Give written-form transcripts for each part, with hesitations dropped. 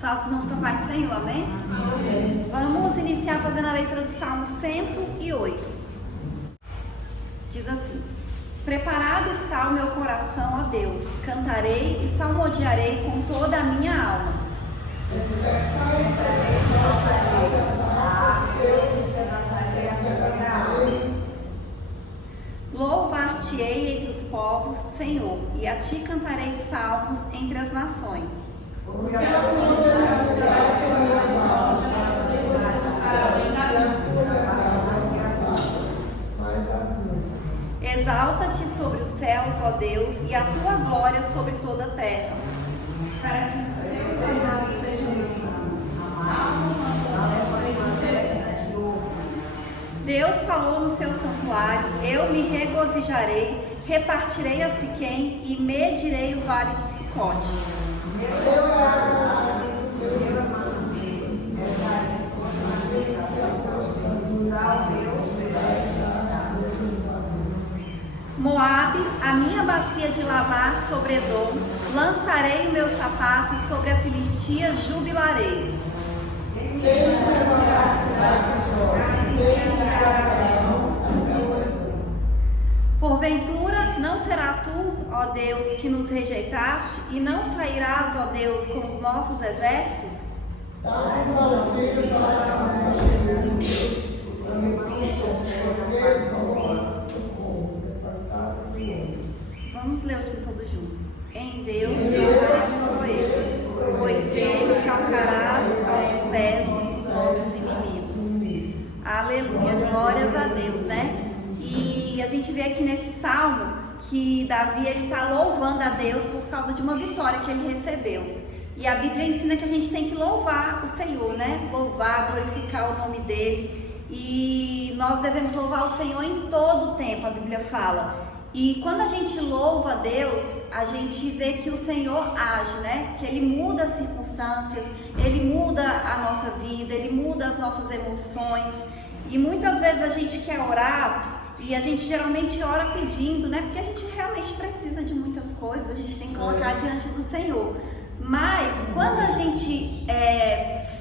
Salve os mãos para o Pai do Senhor, amém? Amém? Vamos iniciar fazendo a leitura do Salmo 108. Diz assim: Preparado está o meu coração a Deus, cantarei e salmodiarei com toda a minha alma. Louvar-te-ei entre os povos, Senhor, e a ti cantarei salmos entre as nações. Exalta-te sobre os céus, ó Deus, e a tua glória sobre toda a terra. Para que os teus amados sejam vistos. Deus falou no seu santuário: eu me regozijarei, repartirei a Siquém e medirei o vale de Sucote. Moabe, a minha bacia de lavar sobre Edom, lançarei o meu sapato sobre a Filistia, jubilarei. Porventura, não será tu, ó Deus, que nos rejeitaste, e não sairás, ó Deus, com os nossos exércitos? Vamos ler o último todos juntos. Em Deus faremos proezas, pois Ele calcará aos pés dos nossos inimigos. Aleluia, glórias a Deus, né? E a gente vê aqui nesse salmo que Davi está louvando a Deus por causa de uma vitória que ele recebeu. E a Bíblia ensina que a gente tem que louvar o Senhor, né? Louvar, glorificar o nome dele. E nós devemos louvar o Senhor em todo o tempo, a Bíblia fala. E quando a gente louva a Deus, a gente vê que o Senhor age, né? Que Ele muda as circunstâncias, Ele muda a nossa vida, Ele muda as nossas emoções. E muitas vezes a gente quer orar e a gente geralmente ora pedindo, né? Porque a gente realmente precisa de muitas coisas, a gente tem que colocar diante do Senhor. Mas quando a gente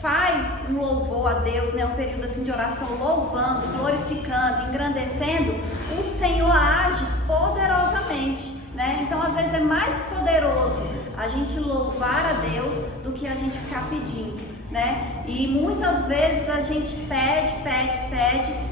faz um louvor a Deus, né, um período assim de oração, louvando, glorificando, engrandecendo, o Senhor age poderosamente, né? Então às vezes é mais poderoso a gente louvar a Deus do que a gente ficar pedindo, né? E muitas vezes a gente pede,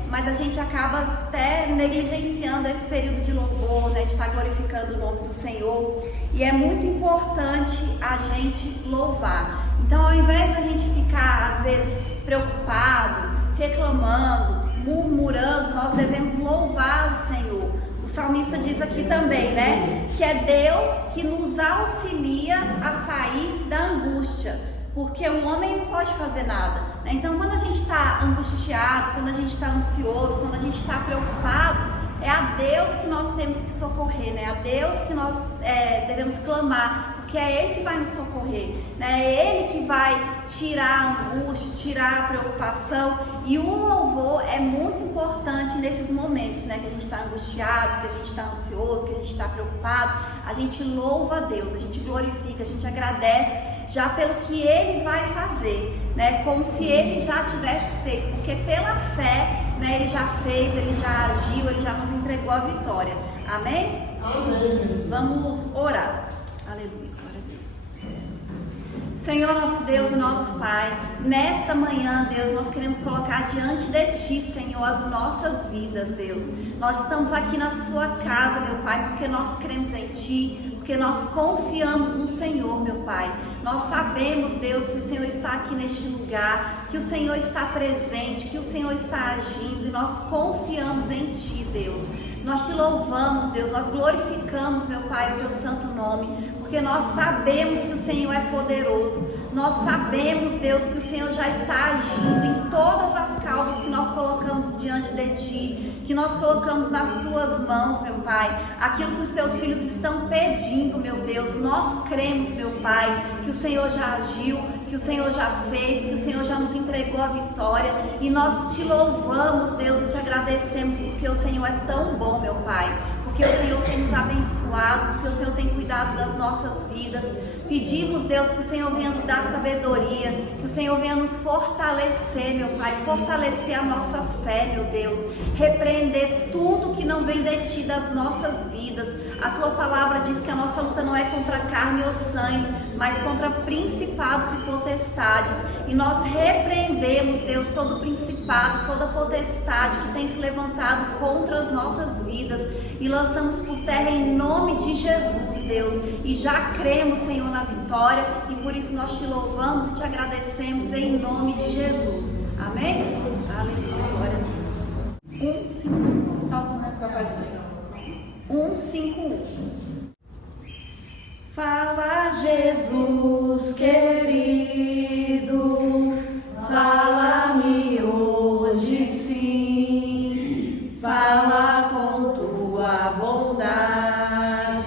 mas a gente acaba até negligenciando esse período de louvor, né? De estar glorificando o nome do Senhor. E é muito importante a gente louvar. Então, ao invés da gente ficar, às vezes, preocupado, reclamando, murmurando, nós devemos louvar o Senhor. O salmista diz aqui também, né? Que é Deus que nos auxilia a sair da angústia. Porque o homem não pode fazer nada, né? Então, quando a gente está angustiado, quando a gente está ansioso, quando a gente está preocupado, é a Deus que nós temos que socorrer, né? É a Deus que nós devemos clamar, porque é Ele que vai nos socorrer, né? É Ele que vai tirar a angústia, tirar a preocupação. E o louvor é muito importante nesses momentos, né? Que a gente está angustiado, que a gente está ansioso, que a gente está preocupado. A gente louva a Deus, a gente glorifica, a gente agradece já pelo que Ele vai fazer, né? Como se Ele já tivesse feito, porque pela fé, né, Ele já fez, Ele já agiu, Ele já nos entregou a vitória. Amém? Amém. Vamos orar. Aleluia, glória a Deus. Senhor, nosso Deus e nosso Pai, nesta manhã, Deus, nós queremos colocar diante de Ti, Senhor, as nossas vidas, Deus. Nós estamos aqui na Sua casa, meu Pai, porque nós cremos em Ti, porque nós confiamos no Senhor, meu Pai. Nós sabemos, Deus, que o Senhor está aqui neste lugar, que o Senhor está presente, que o Senhor está agindo, e nós confiamos em Ti, Deus. Nós Te louvamos, Deus, nós glorificamos, meu Pai, o Teu santo nome, porque nós sabemos que o Senhor é poderoso. Nós sabemos, Deus, que o Senhor já está agindo em todas as causas que nós colocamos diante de Ti, que nós colocamos nas Tuas mãos, meu Pai. Aquilo que os Teus filhos estão pedindo, meu Deus, nós cremos, meu Pai, que o Senhor já agiu, que o Senhor já fez, que o Senhor já nos entregou a vitória. E nós Te louvamos, Deus, e Te agradecemos, porque o Senhor é tão bom, meu Pai. porque o Senhor tem nos abençoado, porque o Senhor tem cuidado das nossas vidas. Pedimos, Deus, que o Senhor venha nos dar sabedoria, que o Senhor venha nos fortalecer, meu Pai, fortalecer a nossa fé, meu Deus, repreender tudo que não vem de Ti das nossas vidas. A Tua palavra diz que a nossa luta não é contra carne ou sangue, mas contra principados e potestades, e nós repreendemos, Deus, todo principado, toda potestade que tem se levantado contra as nossas vidas, e lançamos por terra em nome de Jesus, Deus, e já cremos, Senhor, na vitória, e por isso nós Te louvamos e Te agradecemos em nome de Jesus, amém? Aleluia, glória a Deus. 1:5, Salve os irmãos com a paz do Senhor. 1:5. Fala, Jesus querido, fala-me hoje sim, fala com Tua bondade,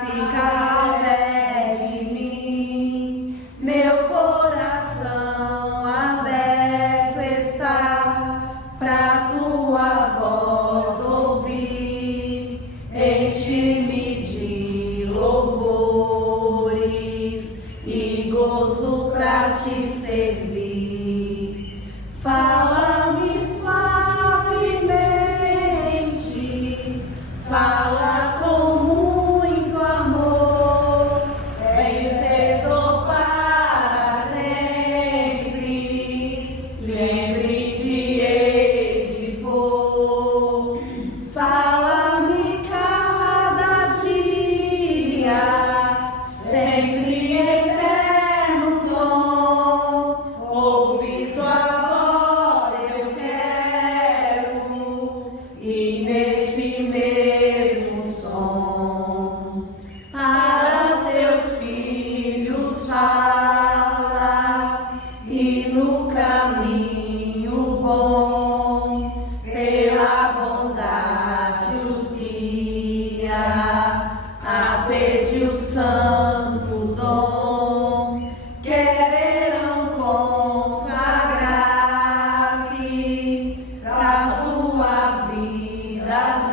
fica ao pé de mim, meu coração aberto está pra Tua voz ouvir, enche-me de louvores e gozo pra Te servir. Fala-me suavemente, fala com muito amor, vencedor para sempre, livre Te hei de pôr. Fala-me cada dia, sempre em eterno tom, ouvir Tua voz eu quero, e neste mesmo som, para os Seus filhos fala, e no caminho bom, pela bondade os guia, a pedir o santo dom, quererão consagrar-se para suas vidas,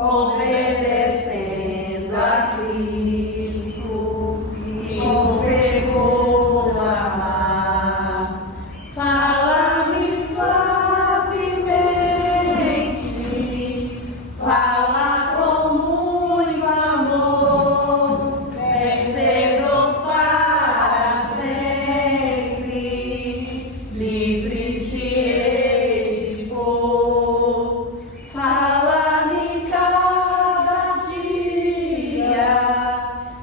obedecendo a Cristo e com fervor amar. Fala-me suavemente, fala com muito amor, vencedor para sempre, livre Te hei de pôr. Fala-me cada dia,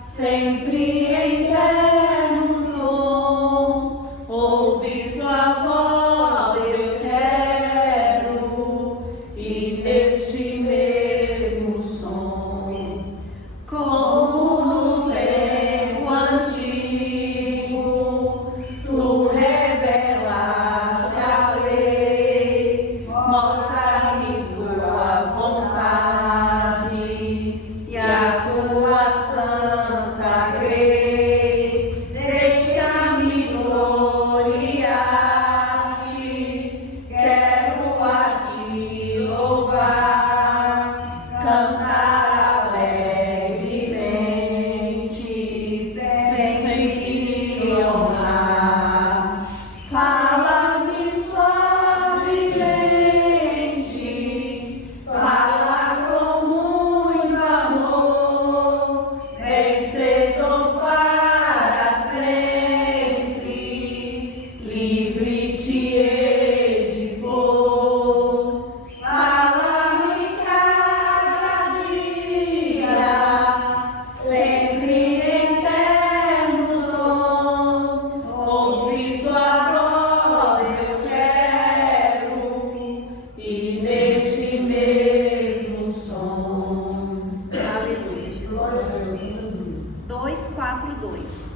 sempre em eterno tom, ouvir Tua voz eu quero, e neste mesmo som, como no tempo antigo, Tu revelaste a lei, mostra-me Tua vontade e a Tua santa grei, deixa-me gloriar-Te, quero a Ti louvar, cantar alegremente, sempre Te honrar. Fala-me suavemente, fala com muito amor, vencedor para sempre, livre Te hei de pôr. Fala-me cada dia, sempre em eterno tom, ouvir Tua voz eu quero, e neste mesmo som. Aleluia, Jesus. 2:4:2.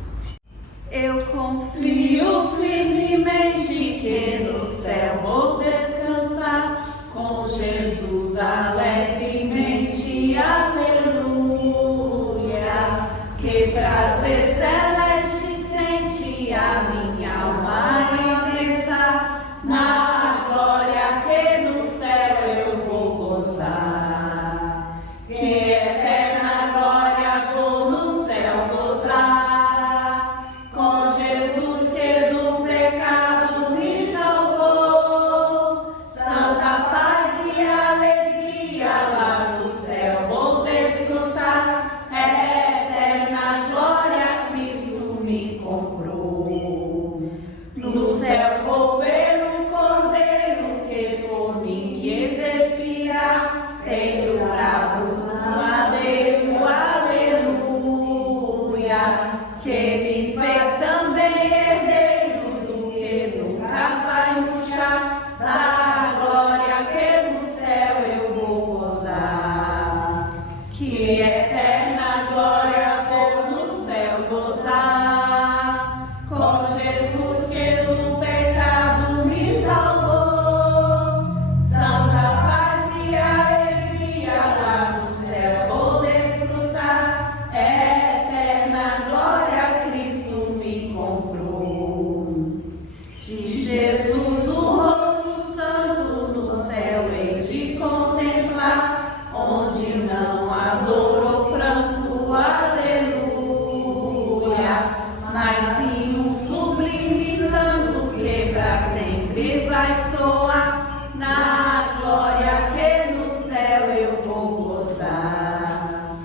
Eu confio firmemente que no céu vou descansar, com Jesus alegremente, aleluia. Que prazer celeste sente a minha alma imensa, na glória que no céu eu vou gozar. que me fez também herdeiro do que nunca vai murchar, da glória que no céu eu vou gozar, que eterna glória vou no céu gozar, com Jesus que no pecado me salvou, santa paz e alegria lá no céu vou desfrutar, eterna glória Cristo me comprou. De Jesus o rosto santo no céu hei de contemplar, onde não há dor ou pranto, aleluia, mas sim um sublime canto que pra sempre vai soar, na glória que no céu eu vou gozar,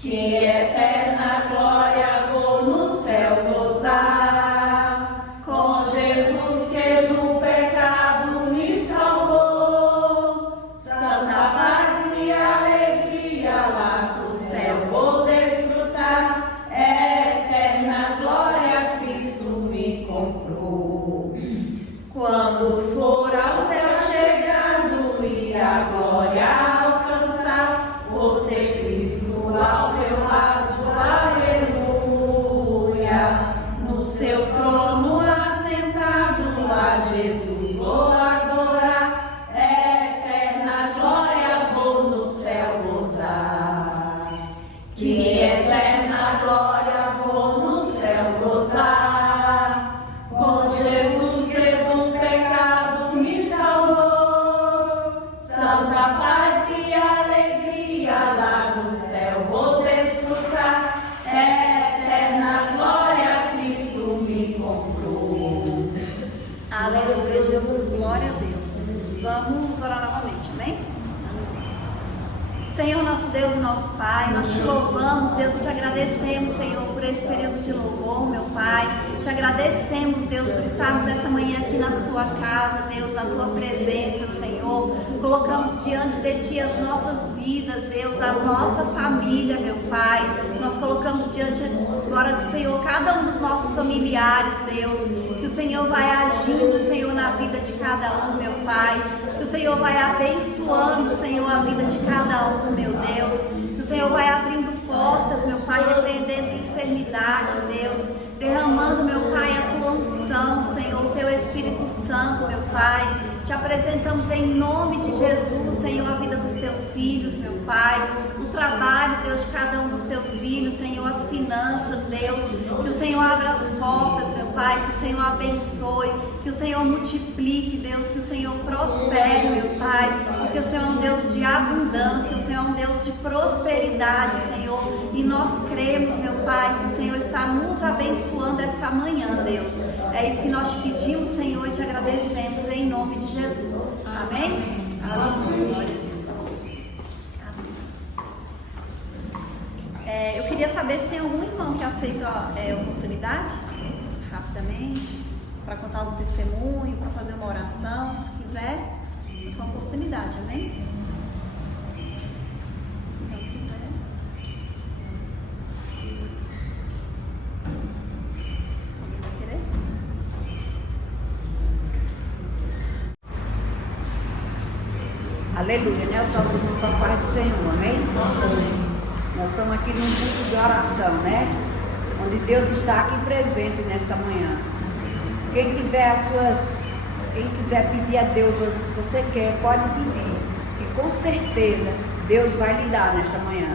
que eterna glória vou no céu gozar, com Jesus que do pecado me salvou, santa paz e alegria lá no céu vou desfrutar, eterna glória Cristo me comprou. Quando for ao céu chegando e a glória alcançar, por ter Cristo ao meu lado, aleluia, no seu trono assentado, a Jesus vou adorar, eterna glória vou no céu gozar, que eterna glória vou no céu gozar, com Jesus que do pecado me salvou, santa paz e alegria lá no céu vou desfrutar, eterna glória Cristo me comprou. Aleluia, Jesus, glória a Deus. Vamos orar novamente, amém? Senhor, nosso Deus e nosso Pai, nós te louvamos, Deus, e te agradecemos, Senhor, por esse período de louvor, meu Pai. Te agradecemos, Deus, por estarmos essa manhã aqui na sua casa, Deus, na tua presença, Senhor. Colocamos diante de ti as nossas vidas, Deus, a nossa família, meu Pai. Nós colocamos diante agora do Senhor cada um dos nossos familiares, Deus. Que o Senhor vai agindo, Senhor, na vida de cada um, meu Pai. Que o Senhor vai abençoando, Senhor, a vida de cada um, meu Deus. Que o Senhor vai abrindo portas, meu Pai, repreendendo enfermidade, Deus. Derramando, meu Pai, a tua unção, Senhor, o teu Espírito Santo, meu Pai. Te apresentamos em nome de Jesus, Senhor, a vida dos teus filhos, meu Pai. O trabalho, Deus, de cada um dos teus filhos, Senhor, as finanças, Deus. Que o Senhor abra as portas, meu Pai. Que o Senhor abençoe. Que o Senhor multiplique, Deus. Que o Senhor prospere, meu Pai. Porque o Senhor é um Deus de abundância. O Senhor é um Deus de prosperidade, Senhor. E nós cremos, meu Pai, que o Senhor está nos abençoando essa manhã, Deus. É isso que nós te pedimos, Senhor, e te agradecemos em nome de Jesus. Amém? Amém. Glória a Deus. Amém. Eu queria saber se tem algum irmão que aceita a oportunidade, rapidamente, para contar um testemunho, para fazer uma oração, se quiser, fica uma oportunidade, amém? Se não quiser. Alguém vai querer? Aleluia, né? Eu só vou para a paz do Senhor, amém? Nós estamos aqui num culto de oração, né? Onde Deus está aqui presente nesta manhã. Quem quiser pedir a Deus hoje o que você quer, pode pedir. E com certeza Deus vai lhe dar nesta manhã.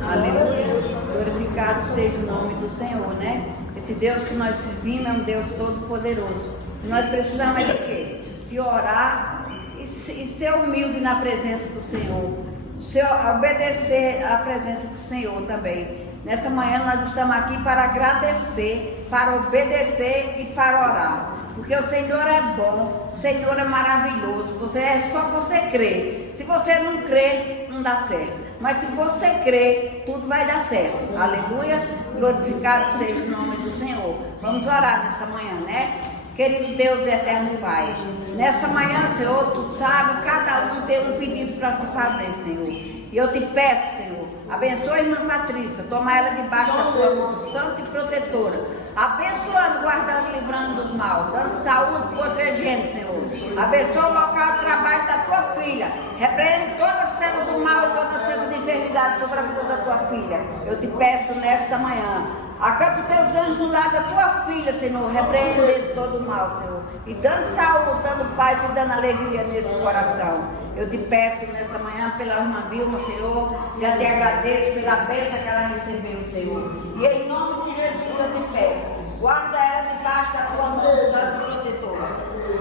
Aleluia. Glorificado seja o nome do Senhor, né? Esse Deus que nós servimos é um Deus todo poderoso. E nós precisamos de quê? De orar e ser humilde na presença do Senhor. Obedecer à presença do Senhor também. Nessa manhã nós estamos aqui para agradecer, para obedecer e para orar. Porque o Senhor é bom, o Senhor é maravilhoso. É só você crer. Se você não crer, não dá certo. Mas se você crer, tudo vai dar certo. Aleluia. Glorificado seja o nome do Senhor. Vamos orar nessa manhã, né? Querido Deus eterno Pai, nessa manhã, Senhor, Tu sabe, cada um tem um pedido para Te fazer, Senhor. E eu te peço, Senhor, abençoa a irmã Patrícia, toma ela debaixo da tua mão santa e protetora, abençoando, guardando e livrando dos mal, dando saúde, protegendo, Senhor. Abençoa o local de trabalho da tua filha, repreende toda seta do mal e toda seta de enfermidade sobre a vida da tua filha. Eu te peço nesta manhã, acampa teus anjos no lado da tua filha, Senhor, repreendendo todo o mal, Senhor, e dando saúde, dando paz e dando alegria nesse coração. Eu te peço nesta manhã pela irmã Vilma, Senhor, já te agradeço pela bênção que ela recebeu, Senhor. E em nome de Jesus eu te peço, guarda ela debaixo da tua mão santa e protetora,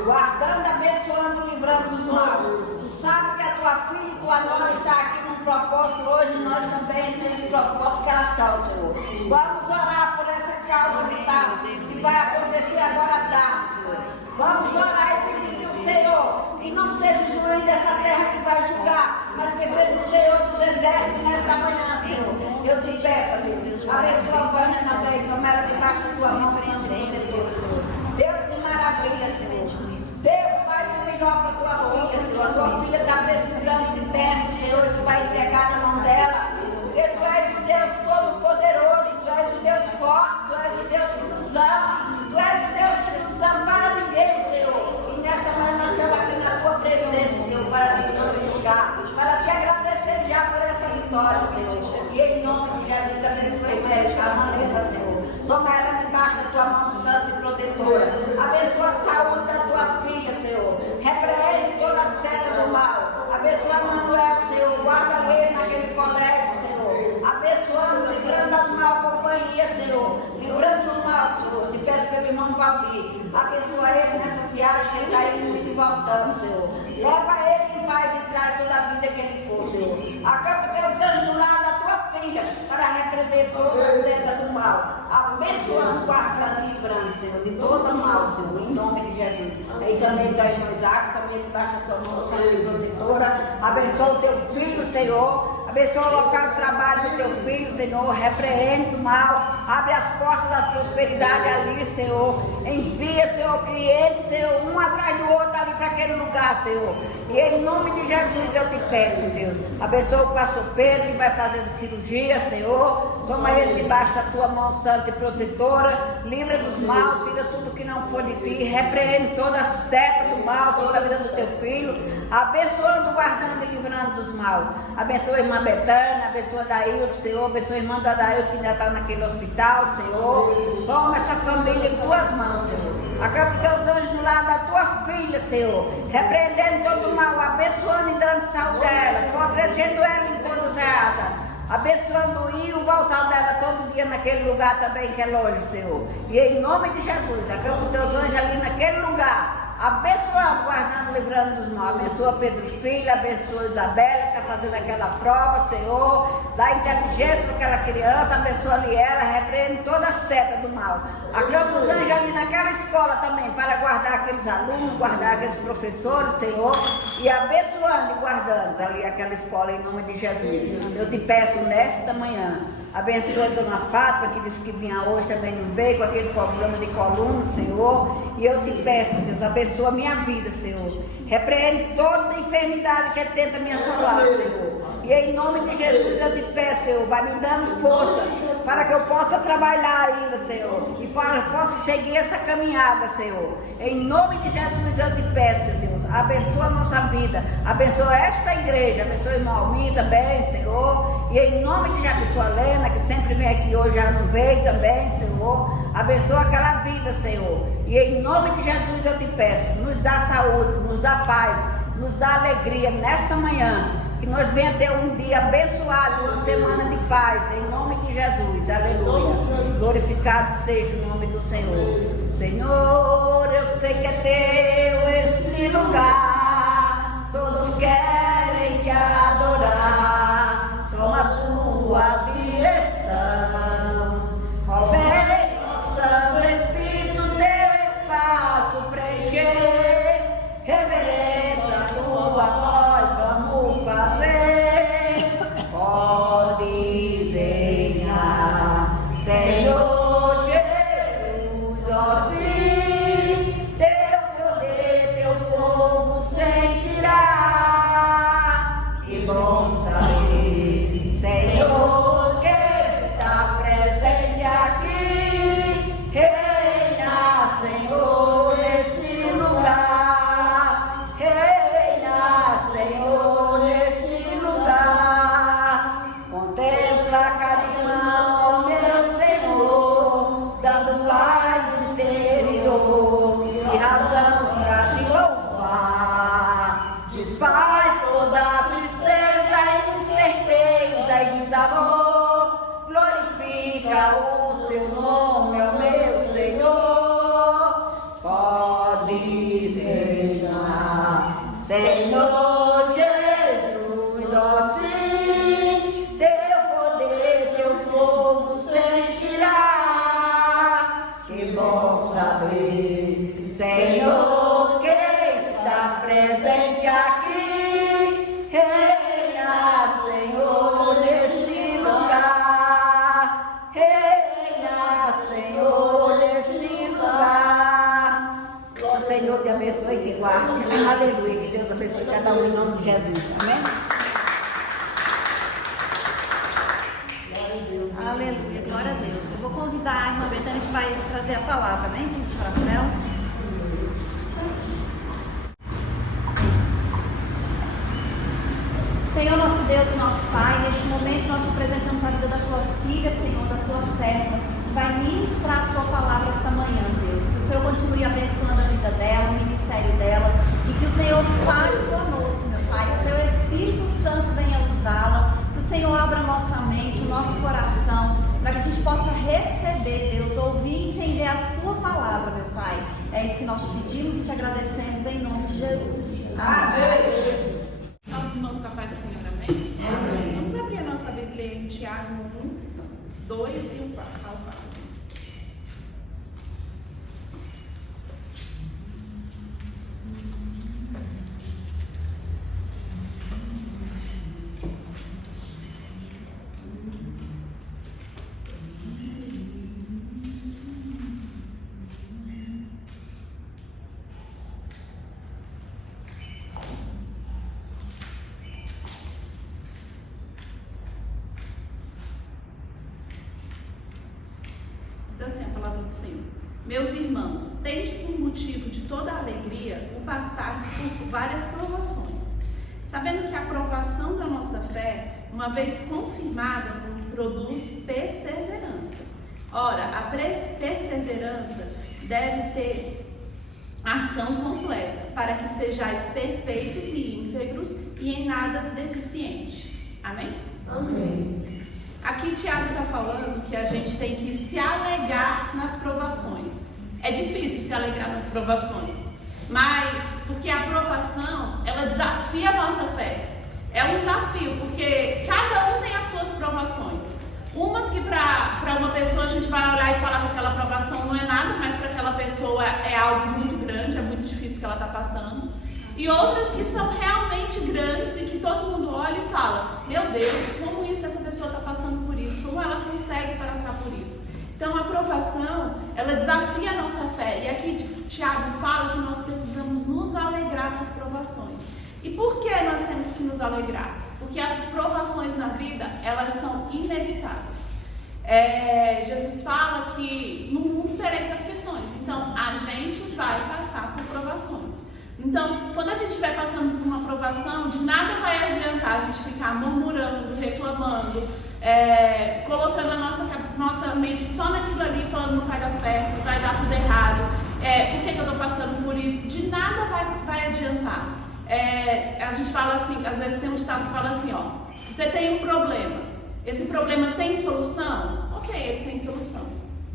guardando, abençoando, livrando dos mal. Tu sabes que a tua filha e tua nora está aqui num propósito hoje, nós também nesse propósito que elas estão, Senhor. Vamos orar por essa causa que vai acontecer agora à tarde, Senhor. Vamos orar e pedir que o Senhor, e não seja o juiz dessa terra que vai julgar, mas que seja o Senhor dos exércitos nesta manhã, Senhor. Eu te peço, Deus, abençoa a Vânia também, toma ela debaixo da tua mão, Senhor, Senhor. Deus de maravilha, Senhor. Deus, faz o melhor para a tua filha, Senhor. A tua filha está precisando de bênçãos, Senhor, e tu vai entregar na mão dela. Porque tu és o Deus todo-poderoso, tu és o Deus forte, tu és o Deus que nos ama, tu és o Deus que nos ama para ninguém, Senhor. E nessa manhã nós estamos aqui na tua presença, Senhor, para te glorificar, para te agradecer já por essa vitória, Senhor. E em nome de Jesus, abençoe a Marisa, Senhor. Toma ela debaixo da tua mão santa e protetora. Abençoa a saúde da tua filha, Senhor. Repreende toda a seta do mal. Abençoa Manuel, Senhor. Guarda ele naquele colégio, Senhor. Abençoando, livrando das mal companhias, Senhor. Livrando do mal, Senhor. Te peço pelo irmão Valdir. Abençoa ele nessas viagens que ele está indo e voltando, Senhor. Leva ele em paz e traz toda a vida que ele for, Senhor. Acampa teus anjos lá da tua filha para repreender toda a seta do mal. Abençoando, guardando e livrando, Senhor, de todo mal, Senhor, em nome de Jesus. Aí também da irmã Isaac, também debaixo da tua mão santa e protetora. Abençoa o teu filho, Senhor. Abençoa o local de trabalho do teu filho, Senhor. Repreende o mal. Abre as portas da prosperidade ali, Senhor. Envia, Senhor, clientes, Senhor, um atrás do outro ali para aquele lugar, Senhor. E em nome de Jesus eu te peço, Deus. Abençoa o pastor Pedro que vai fazer essa cirurgia, Senhor. Toma ele debaixo da tua mão santa e protetora. Livra dos mal, tira tudo que não for de ti. Repreende toda a seta do mal sobre a vida do teu filho. Abençoando, guardando e livrando dos mal. Abençoa a irmã Betânia, abençoa a Daílton, Senhor. Abençoa a irmã da Daílton que ainda está naquele hospital, Senhor. Toma essa família em tuas mãos, Senhor. Acampa teus anjos no lado da tua filha, Senhor. Repreendendo todo o mal, abençoando e dando saúde a ela, protegendo ela em todas as áreas. Abençoando o ir e o voltar dela todo dia naquele lugar também que é longe, Senhor. E em nome de Jesus, acampa os teus anjos ali naquele lugar. Abençoando, guardando, livrando dos mal. Abençoa Pedro Filho, abençoa Isabela, que está fazendo aquela prova, Senhor. Dá inteligência para aquela criança, abençoa ali ela, repreende toda a seta do mal. Acampa os anjos ali naquela escola também, para guardar aqueles alunos, guardar aqueles professores, Senhor. E abençoando e guardando ali aquela escola em nome de Jesus. Eu te peço nesta manhã, abençoa a dona Fátima, que disse que vinha hoje, também não veio, com aquele problema de coluna, Senhor. E eu te peço, Deus, abençoa a minha vida, Senhor. Repreende toda enfermidade que tenta me assolar, Senhor. E em nome de Jesus eu te peço, Senhor, vai me dando força para que eu possa trabalhar ainda, Senhor. E para que eu possa seguir essa caminhada, Senhor. Em nome de Jesus eu te peço, Deus, abençoa a nossa vida. Abençoa esta igreja, abençoa a irmã Almir também, Senhor. E em nome de Jesus, abençoa a Lena, que sempre vem aqui hoje, já não veio também, Senhor. Abençoa aquela vida, Senhor. E em nome de Jesus eu te peço, nos dá saúde, nos dá paz, nos dá alegria nesta manhã. Que nós venhamos ter um dia abençoado, uma semana de paz, em nome de Jesus. Aleluia. Glorificado seja o nome do Senhor. Senhor, eu sei que é teu este lugar. Todos querem te adorar. Toma a tua direção. Ó, vem, ó Santo Espírito, teu espaço preencher. Reverência a tua voz, vamos fazer. Pode desenhar, Senhor Jesus, ó sim, teu poder, teu povo sentirá. seu nome, ó meu Senhor. Podes reinar, Senhor Jesus, ó sim, teu poder, teu povo sentirá. Que bom saber, Senhor, que está presente aqui. Reina, Senhor, neste lugar. Reina, Senhor, neste lugar. Que o Senhor te abençoe e te guarde. Aleluia. Que Deus abençoe cada um em nome de Jesus. Amém? Aleluia, glória a Deus. Eu vou convidar a irmã Betânia que vai trazer a palavra, amém? Vamos orar por ela. Senhor, nosso Deus e nosso Pai, neste momento nós te apresentamos a vida da tua filha, Senhor, da tua serva, que vai ministrar a tua palavra esta manhã, Deus. Que o Senhor continue abençoando a vida dela, o ministério dela, e que o Senhor fale conosco, meu Pai, que o teu Espírito Santo venha usá-la, que o Senhor abra a nossa mente, o nosso coração, para que a gente possa receber, Deus, ouvir e entender a sua palavra, meu Pai. É isso que nós te pedimos e te agradecemos em nome de Jesus. Amém. Os irmãos com a paz do Senhor, amém? Amém. Vamos abrir a nossa Bíblia em Tiago 1, 2 e 4. Assim a palavra do Senhor. Meus irmãos, tende por motivo de toda alegria o passardes por várias provações, sabendo que a provação da nossa fé, uma vez confirmada, produz perseverança. Ora, a perseverança deve ter ação completa, para que sejais perfeitos e íntegros e em nada deficiente. Amém? Amém. Aqui Tiago está falando que a gente tem que se alegrar nas provações. É difícil se alegrar nas provações, mas porque a provação, ela desafia a nossa fé. É um desafio, porque cada um tem as suas provações. Umas que para uma pessoa a gente vai olhar e falar que aquela provação não é nada, mas para aquela pessoa é algo muito grande, é muito difícil que ela está passando. E outras que são realmente grandes e que todo mundo olha e fala: meu Deus, como isso, essa pessoa está passando por isso, como ela consegue passar por isso. Então a provação, ela desafia a nossa fé. E aqui Tiago fala que nós precisamos nos alegrar nas provações. E por que nós temos que nos alegrar? Porque as provações na vida, elas são inevitáveis. Jesus fala que no mundo tereis aflições. Então a gente vai passar por provações. Então, quando a gente estiver passando por uma provação, de nada vai adiantar a gente ficar murmurando, reclamando, colocando a nossa mente só naquilo ali, falando não vai dar certo, vai dar tudo errado, por que eu estou passando por isso? De nada vai adiantar. A gente fala assim, às vezes tem um ditado que fala assim, ó, você tem um problema, esse problema tem solução? Ok, ele tem solução.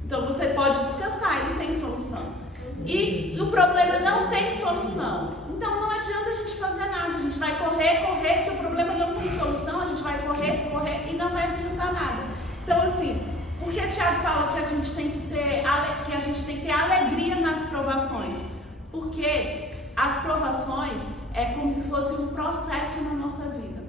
Então você pode descansar, ele tem solução. E o problema não tem solução. Então não adianta a gente fazer nada. A gente vai correr. Se o problema não tem solução, a gente vai correr e não vai adiantar nada. Então assim, por que Tiago fala que a gente tem que ter alegria nas provações? Porque as provações é como se fosse um processo na nossa vida.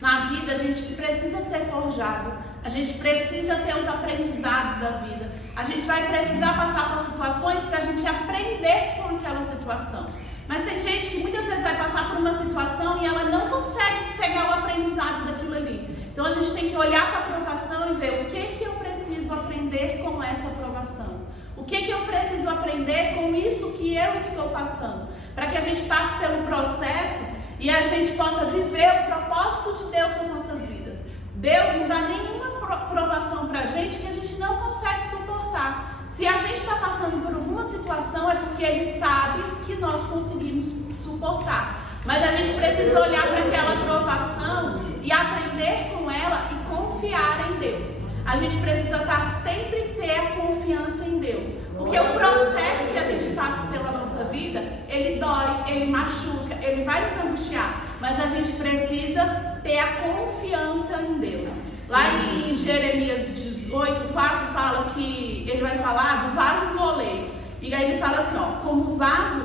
Na vida a gente precisa ser forjado. A gente precisa ter os aprendizados da vida. A gente vai precisar passar por situações para a gente aprender com aquela situação. Mas tem gente que muitas vezes vai passar por uma situação e ela não consegue pegar o aprendizado daquilo ali. Então a gente tem que olhar para a provação e ver o que eu preciso aprender com essa provação. O que eu preciso aprender com isso que eu estou passando. Para que a gente passe pelo processo e a gente possa viver o propósito de Deus nas nossas vidas. Deus não dá nenhuma provação para a gente que a gente não consegue suportar. Se a gente está passando por alguma situação é porque Ele sabe que nós conseguimos suportar. Mas a gente precisa olhar para aquela provação e aprender com ela e confiar em Deus. a gente precisa sempre ter a confiança em Deus. Porque o processo que a gente passa pela nossa vida, ele dói, ele machuca, ele vai nos angustiar. Mas a gente precisa ter a confiança em Deus. Lá em Jeremias 18, 4 fala que ele vai falar do vaso do oleiro. E aí ele fala assim, ó, como o vaso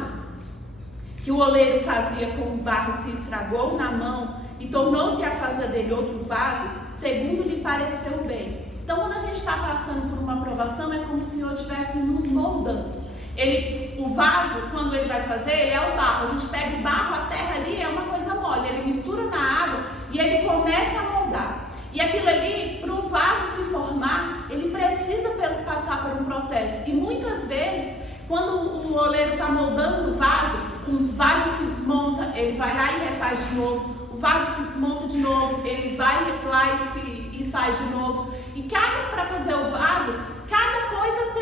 que o oleiro fazia com o barro se estragou na mão e tornou-se a fazer dele outro vaso, segundo lhe pareceu bem. Então, quando a gente está passando por uma provação, é como se o Senhor estivesse nos moldando. O vaso, quando ele vai fazer, ele é o barro. A gente pega o barro, a terra ali é uma coisa mole. Ele mistura na água e ele começa a moldar. E aquilo ali, para o vaso se formar, ele precisa passar por um processo. E muitas vezes, quando o oleiro está moldando o vaso se desmonta, ele vai lá e refaz de novo. O vaso se desmonta de novo, ele vai lá e faz de novo. E para fazer o vaso, cada coisa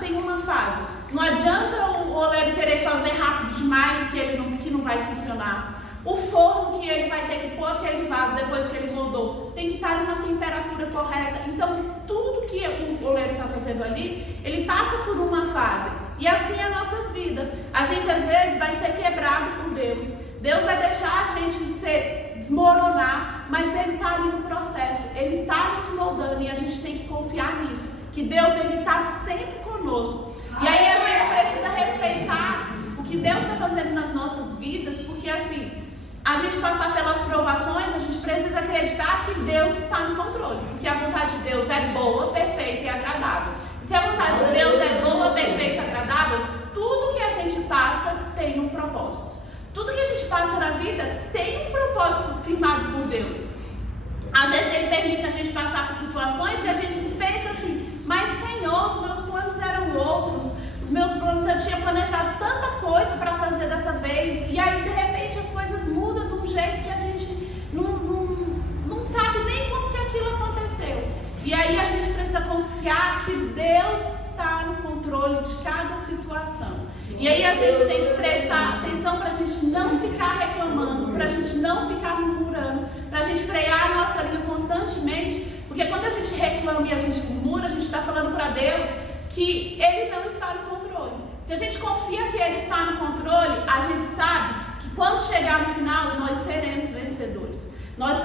tem uma fase. Não adianta o oleiro querer fazer rápido demais que não vai funcionar. O forno que ele vai ter que pôr aquele vaso depois que ele moldou tem que estar numa temperatura correta. Então, tudo que o oleiro está fazendo ali, ele passa por uma fase. E assim é a nossa vida. A gente às vezes vai ser quebrado por Deus. Deus vai deixar a gente desmoronar, mas Ele está ali no processo. Ele está nos moldando e a gente tem que confiar nisso. Que Deus está sempre conosco. E aí a gente precisa respeitar o que Deus está fazendo nas nossas vidas, porque assim, a gente passar pelas provações, a gente precisa acreditar que Deus está no controle. Porque a vontade de Deus é boa, perfeita e agradável. E se a vontade de Deus é boa, perfeita e agradável, tudo que a gente passa tem um propósito. Tudo que a gente passa na vida tem um propósito firmado por Deus. Às vezes Ele permite a gente passar por situações e a gente pensa assim, mas Senhor, os meus planos eram outros. Os meus planos, eu tinha planejado tanta coisa para fazer dessa vez. E aí, de repente, as coisas mudam de um jeito que a gente não sabe nem como que aquilo aconteceu. E aí a gente precisa confiar que Deus está no controle de cada situação. E aí a gente tem que prestar atenção para a gente não ficar reclamando, para a gente não ficar murmurando, para a gente frear a nossa língua constantemente, porque quando a gente reclama e a gente murmura, a gente está falando para Deus que Ele não está no controle. Se a gente confia que Ele está no controle, a gente sabe que quando chegar no final, nós seremos vencedores. Nós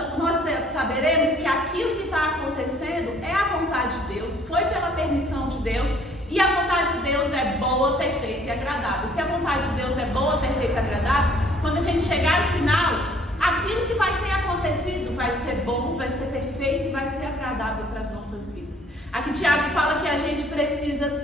saberemos que aquilo que está acontecendo é a vontade de Deus, foi pela permissão de Deus, e a vontade de Deus é boa, perfeita e agradável. Se a vontade de Deus é boa, perfeita e agradável, quando a gente chegar no final, aquilo que vai ter acontecido vai ser bom, vai ser perfeito e vai ser agradável para as nossas vidas. Aqui Tiago fala que a gente precisa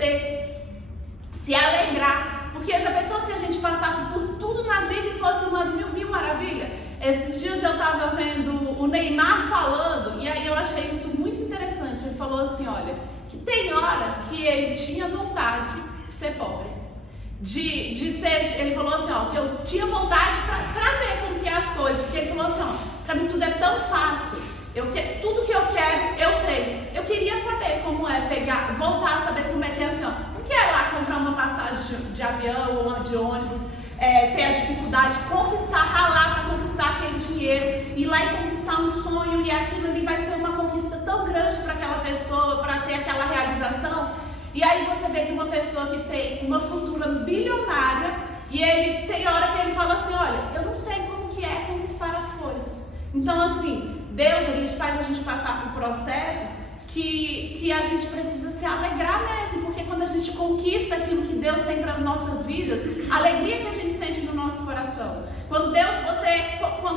se alegrar, porque já pensou se a gente passasse por tudo na vida e fosse umas mil maravilhas? Esses dias eu estava vendo o Neymar falando, e aí eu achei isso muito interessante. Ele falou assim, olha, que tem hora que ele tinha vontade de ser pobre, de ser, ele falou assim, ó, que eu tinha vontade para ver como que é as coisas, porque ele falou assim, ó, para mim tudo é tão fácil, tudo que eu quero, eu tenho. Eu queria saber como é voltar a saber como é que é assim, ó, não quero lá comprar uma passagem de avião ou uma de ônibus, ter a dificuldade de conquistar, ralar para conquistar aquele dinheiro, ir lá e conquistar um sonho, e aquilo ali vai ser uma conquista tão grande para aquela pessoa, para ter aquela realização. E aí você vê que uma pessoa que tem uma fortuna bilionária, e ele tem hora que ele fala assim, olha, eu não sei como que é conquistar as coisas. Então assim, Deus, ele faz a gente passar por processos que a gente precisa se alegrar mesmo, porque quando a gente conquista aquilo que Deus tem para as nossas vidas, a alegria que a gente sente no nosso coração. Quando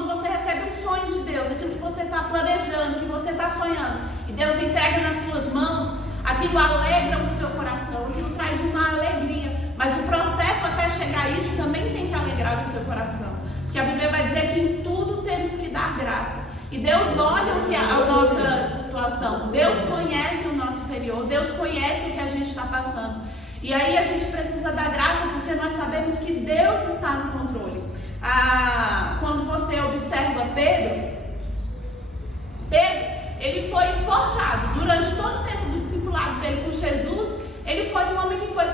você recebe um sonho de Deus, aquilo que você está planejando, que você está sonhando, e Deus entrega nas suas mãos, aquilo alegra o seu coração, aquilo traz uma alegria. Mas o processo até chegar a isso também tem que alegrar o seu coração, porque a Bíblia vai dizer que em tudo temos que dar graça. E Deus olha o que é a nossa situação, Deus conhece o nosso interior, Deus conhece o que a gente está passando. E aí a gente precisa dar graça porque nós sabemos que Deus está no controle. Quando você observa Pedro, ele foi forjado. Durante todo o tempo do discipulado dele com Jesus, ele foi um homem que foi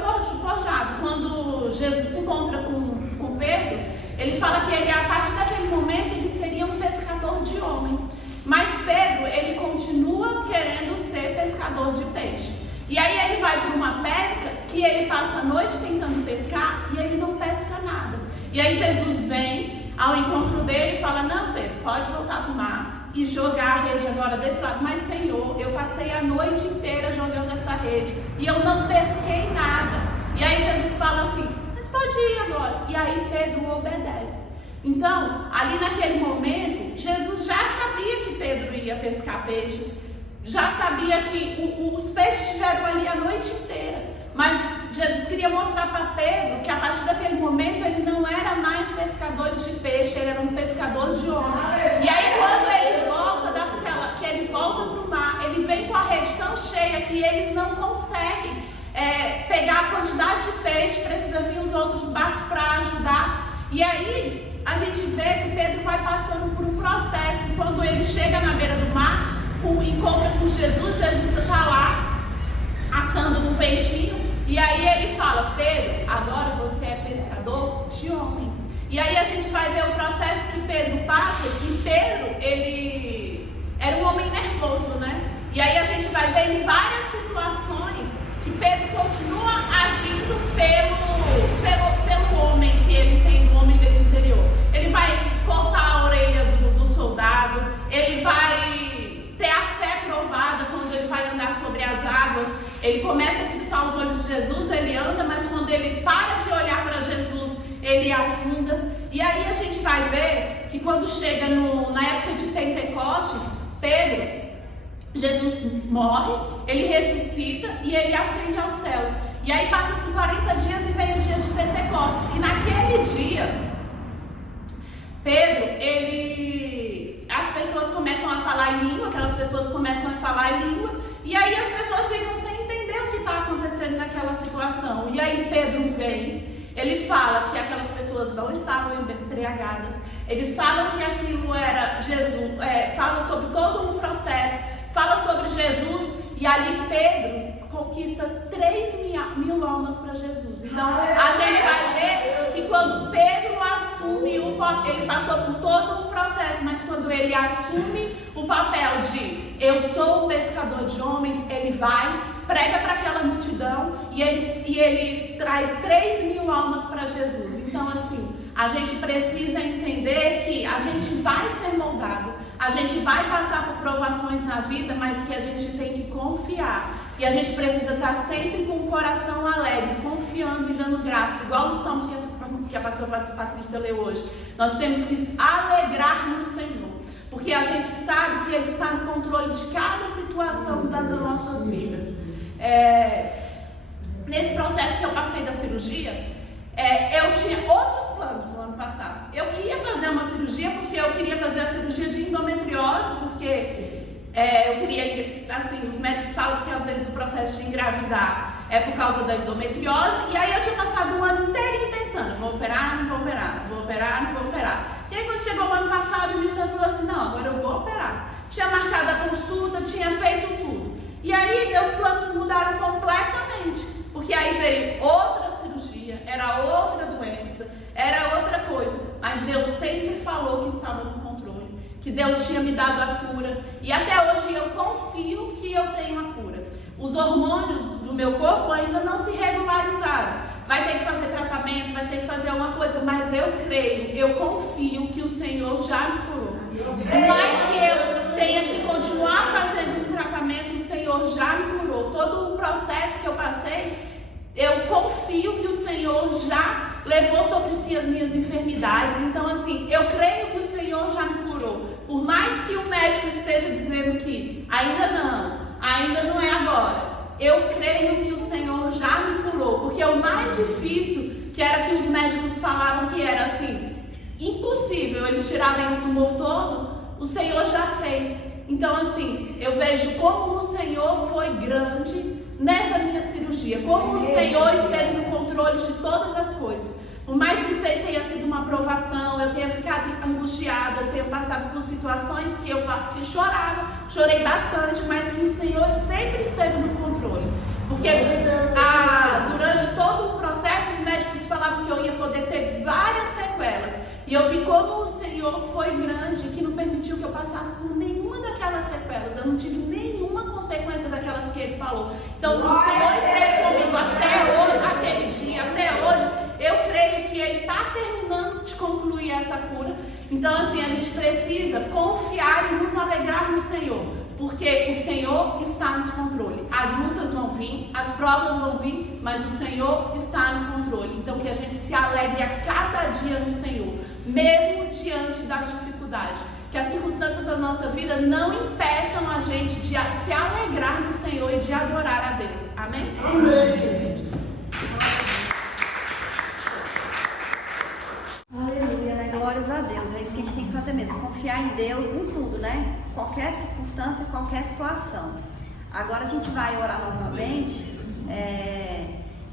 forjado. Quando Jesus se encontra com Pedro, ele fala que ele, a partir daquele momento, ele seria um pescador de homens. Mas Pedro, ele continua querendo ser pescador de peixe. E aí ele vai para uma pesca que ele passa a noite tentando pescar e ele não pesca nada. E aí Jesus vem ao encontro dele e fala: não, Pedro, pode voltar para o mar e jogar a rede agora desse lado. Mas Senhor, eu passei a noite inteira jogando essa rede e eu não pesquei nada. E aí Jesus fala assim: mas pode ir agora. E aí Pedro obedece. Então, ali naquele momento, Jesus já sabia que Pedro ia pescar peixes, já sabia que os peixes estiveram ali a noite inteira, mas Jesus queria mostrar para Pedro que a partir daquele momento ele não era mais pescador de peixe, ele era um pescador de homens. E aí quando ele volta para o mar, ele vem com a rede tão cheia que eles não conseguem pegar a quantidade de peixe, precisa vir os outros barcos para ajudar. E aí a gente vê que Pedro vai passando por um processo. Quando ele chega na beira do mar, encontra com Jesus está lá assando um peixinho, e aí ele fala: Pedro, agora você é pescador de homens. E aí a gente vai ver o processo que Pedro passa, que Pedro, ele era um homem nervoso, né? E aí a gente vai ver em várias situações que Pedro continua agindo pelo homem que ele tem, do homem desse interior. Ele vai cortar a orelha do soldado, ele vai ter a fé provada quando ele vai andar sobre as águas. Ele começa a fixar os olhos de Jesus, ele anda, mas quando ele para de olhar para Jesus, ele afunda. E aí a gente vai ver que quando chega na época de Pentecostes, Jesus morre, ele ressuscita e ele ascende aos céus. E aí passa-se 40 dias e vem o dia de Pentecostes. E naquele dia, as pessoas começam a falar em língua, aquelas pessoas começam a falar em língua, e aí as pessoas ficam sem entender o que está acontecendo naquela situação. E aí Pedro vem, ele fala que aquelas pessoas não estavam embriagadas, eles falam que aquilo era Jesus, fala sobre todo um processo, fala sobre Jesus, e ali Pedro conquista 3.000 almas para Jesus. Então a gente vai ver que quando Pedro assume ele passou por todo um processo, mas quando ele assume o papel de eu sou um pescador de homens, ele vai, prega para aquela multidão e ele traz 3.000 almas para Jesus. Então assim, a gente precisa entender que a gente vai ser moldado, a gente vai passar por provações na vida, mas que a gente tem que confiar. E a gente precisa estar sempre com o coração alegre, confiando e dando graça, igual nos Salmos que a pastora Patrícia leu hoje. Nós temos que alegrar no Senhor, porque a gente sabe que Ele está no controle de cada situação das nossas vidas. Nesse processo que eu passei da cirurgia, eu tinha outros planos no ano passado. Eu ia fazer uma cirurgia porque eu queria fazer a cirurgia de endometriose, porque eu queria, assim, os médicos falam que às vezes o processo de engravidar é por causa da endometriose, e aí eu tinha passado o ano inteirinho pensando: vou operar, não vou operar, vou operar, não vou operar. E aí quando chegou o ano passado, o Ministério falou assim: não, agora eu vou operar. Tinha marcado a consulta, tinha feito tudo. E aí meus planos mudaram completamente, porque aí veio outra cirurgia, era outra doença, era outra coisa, mas Deus sempre falou que estava no controle, que Deus tinha me dado a cura, e até hoje eu confio que eu tenho a cura. Os hormônios do meu corpo ainda não se regularizaram, vai ter que fazer tratamento, vai ter que fazer alguma coisa, mas eu creio, eu confio que o Senhor já me curou. Por mais que eu tenha que continuar fazendo um tratamento, o Senhor já me curou. Todo o processo que eu passei, eu confio que o Senhor já levou sobre si as minhas enfermidades. Então assim, eu creio que o Senhor já me curou. Por mais que o médico esteja dizendo que ainda não é agora, eu creio que o Senhor já me curou. Porque o mais difícil, que era que os médicos falavam que era assim, impossível eles tirarem o tumor todo, o Senhor já fez. Então assim, eu vejo como o Senhor foi grande nessa minha cirurgia, como o Senhor esteve no controle de todas as coisas. Por mais que isso tenha sido uma provação, eu tenha ficado angustiada, eu tenha passado por situações que eu chorei bastante, mas que o Senhor sempre esteve no controle. Porque durante todo o processo, os médicos falavam que eu ia poder ter várias sequelas. E eu vi como o Senhor foi grande, que não permitiu que eu passasse por nenhuma aquelas sequelas, eu não tive nenhuma consequência daquelas que ele falou. Então, se o Senhor esteve comigo até hoje, aquele dia, até hoje, eu creio que Ele está terminando de concluir essa cura. Então, assim, a gente precisa confiar e nos alegrar no Senhor, porque o Senhor está no controle. As lutas vão vir, as provas vão vir, mas o Senhor está no controle. Então, que a gente se alegre a cada dia no Senhor, mesmo diante das dificuldades. Que as circunstâncias da nossa vida não impeçam a gente de se alegrar no Senhor e de adorar a Deus. Amém? Amém. Aleluia, né? Glórias a Deus. É isso que a gente tem que fazer mesmo. Confiar em Deus em tudo, né? Qualquer circunstância, qualquer situação. Agora a gente vai orar novamente.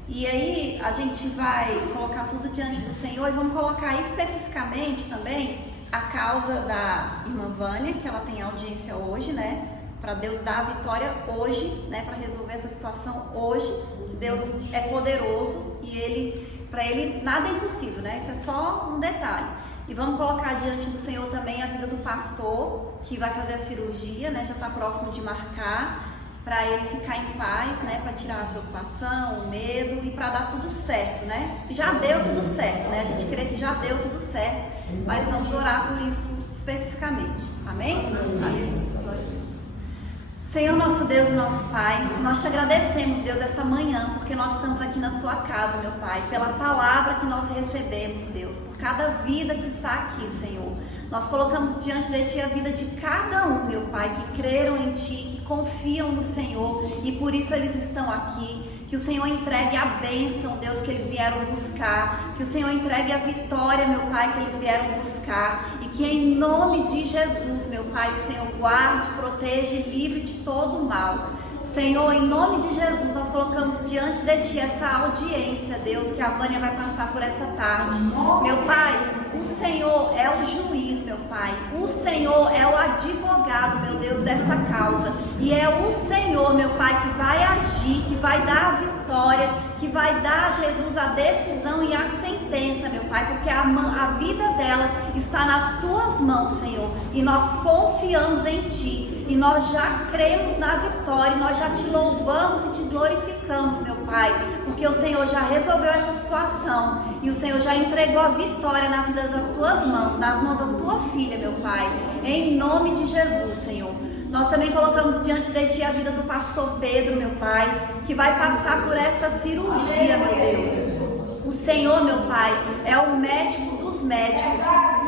E aí a gente vai colocar tudo diante do Senhor e vamos colocar especificamente também a causa da irmã Vânia, que ela tem audiência hoje, né? Para Deus dar a vitória hoje, né? Para resolver essa situação hoje. Que Deus é poderoso e para Ele nada é impossível, né? Isso é só um detalhe. E vamos colocar diante do Senhor também a vida do pastor, que vai fazer a cirurgia, né? Já está próximo de marcar, para ele ficar em paz, né? Para tirar a preocupação, o medo e para dar tudo certo, né? E já deu tudo certo, né? A gente crê que já deu tudo certo, mas vamos orar por isso especificamente. Amém? Aleluia, glória a Deus. Senhor, nosso Deus e nosso Pai, nós te agradecemos, Deus, essa manhã, porque nós estamos aqui na sua casa, meu Pai, pela palavra que nós recebemos, Deus, por cada vida que está aqui, Senhor. Nós colocamos diante de Ti a vida de cada um, meu Pai, que creram em Ti, que confiam no Senhor e por isso eles estão aqui. Que o Senhor entregue a bênção, Deus, que eles vieram buscar. Que o Senhor entregue a vitória, meu Pai, que eles vieram buscar. E que em nome de Jesus, meu Pai, o Senhor guarde, proteja e livre de todo o mal. Senhor, em nome de Jesus, nós colocamos diante de Ti essa audiência, Deus, que a Vânia vai passar por essa tarde. Meu Pai, o Senhor é o juiz, meu Pai. O Senhor é o advogado, meu Deus, dessa causa. E é o Senhor, meu Pai, que vai agir, que vai dar a vitória, que vai dar a Jesus a decisão e a sentença, meu Pai, porque a vida dela está nas Tuas mãos, Senhor. E nós confiamos em Ti. E nós já cremos na vitória, e nós já Te louvamos e Te glorificamos, meu Pai, porque o Senhor já resolveu essa situação, e o Senhor já entregou a vitória na vida das Tuas mãos, nas mãos da Tua filha, meu Pai, em nome de Jesus, Senhor. Nós também colocamos diante de Ti a vida do pastor Pedro, meu Pai, que vai passar por esta cirurgia, meu Deus. O Senhor, meu Pai, é o médico dos médicos.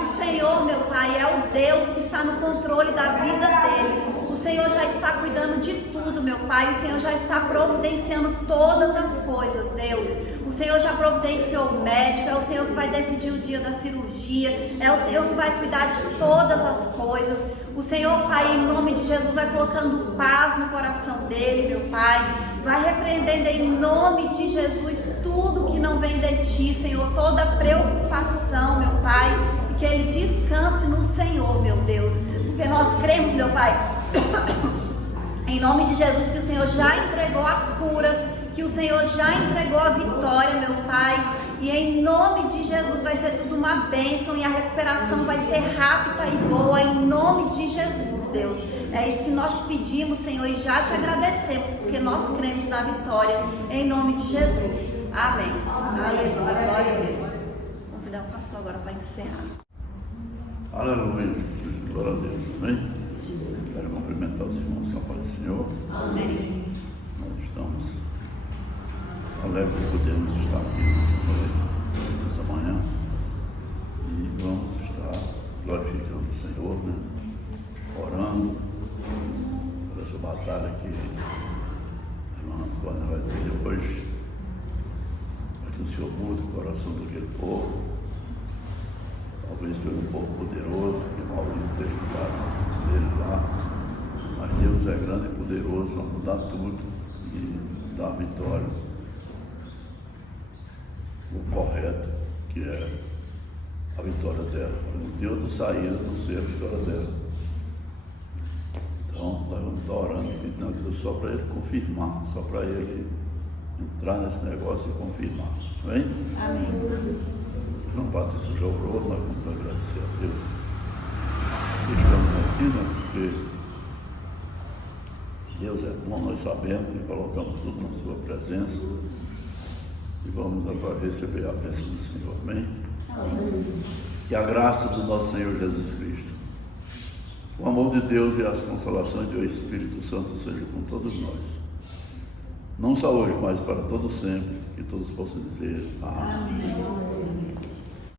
O Senhor, meu Pai, é o Deus que está no controle da vida dele. O Senhor já está cuidando de tudo, meu Pai. O Senhor já está providenciando todas as coisas, Deus. O Senhor já providenciou o médico, é o Senhor que vai decidir o dia da cirurgia, é o Senhor que vai cuidar de todas as coisas. O Senhor, Pai, em nome de Jesus, vai colocando paz no coração dele, meu Pai. Vai repreendendo em nome de Jesus tudo que não vem de Ti, Senhor, toda preocupação, meu Pai, e que ele descanse no Senhor, meu Deus, porque nós cremos, meu Pai, em nome de Jesus, que o Senhor já entregou a cura, que o Senhor já entregou a vitória, meu Pai, e em nome de Jesus vai ser tudo uma bênção e a recuperação vai ser rápida e boa, em nome de Jesus, Deus. É isso que nós te pedimos, Senhor, e já te agradecemos, porque nós cremos na vitória, em nome de Jesus. Amém. Aleluia, glória a Deus. Vou convidar o pastor agora para encerrar. Aleluia, Jesus, glória a Deus, amém? Quero cumprimentar os irmãos com a paz do Senhor. Amém. Nós estamos alegres de podermos estar aqui nessa noite, nessa manhã, e vamos estar glorificando o Senhor, né? Orando por essa batalha que a irmã Antônia vai ter hoje, para que o Senhor mude o coração daquele povo, talvez pelo povo poderoso, que Maurício esteja cuidado dele lá, mas Deus é grande e poderoso para mudar tudo e dar vitória, o correto, que é a vitória dela. Não tem outra saída a não ser a vitória dela. Então, nós vamos estar orando e pedindo a Deus só para Ele confirmar, só para Ele entrar nesse negócio e confirmar. Amém? Amém. Não Patrícia já orou, nós vamos agradecer a Deus. Estamos aqui, né? Porque Deus é bom, nós sabemos e colocamos tudo na sua presença. E vamos agora receber a bênção do Senhor. Amém? Amém. Que a graça do nosso Senhor Jesus Cristo, o amor de Deus e as consolações do Espírito Santo sejam com todos nós. Não só hoje, mas para todo sempre. Que todos possam dizer amém.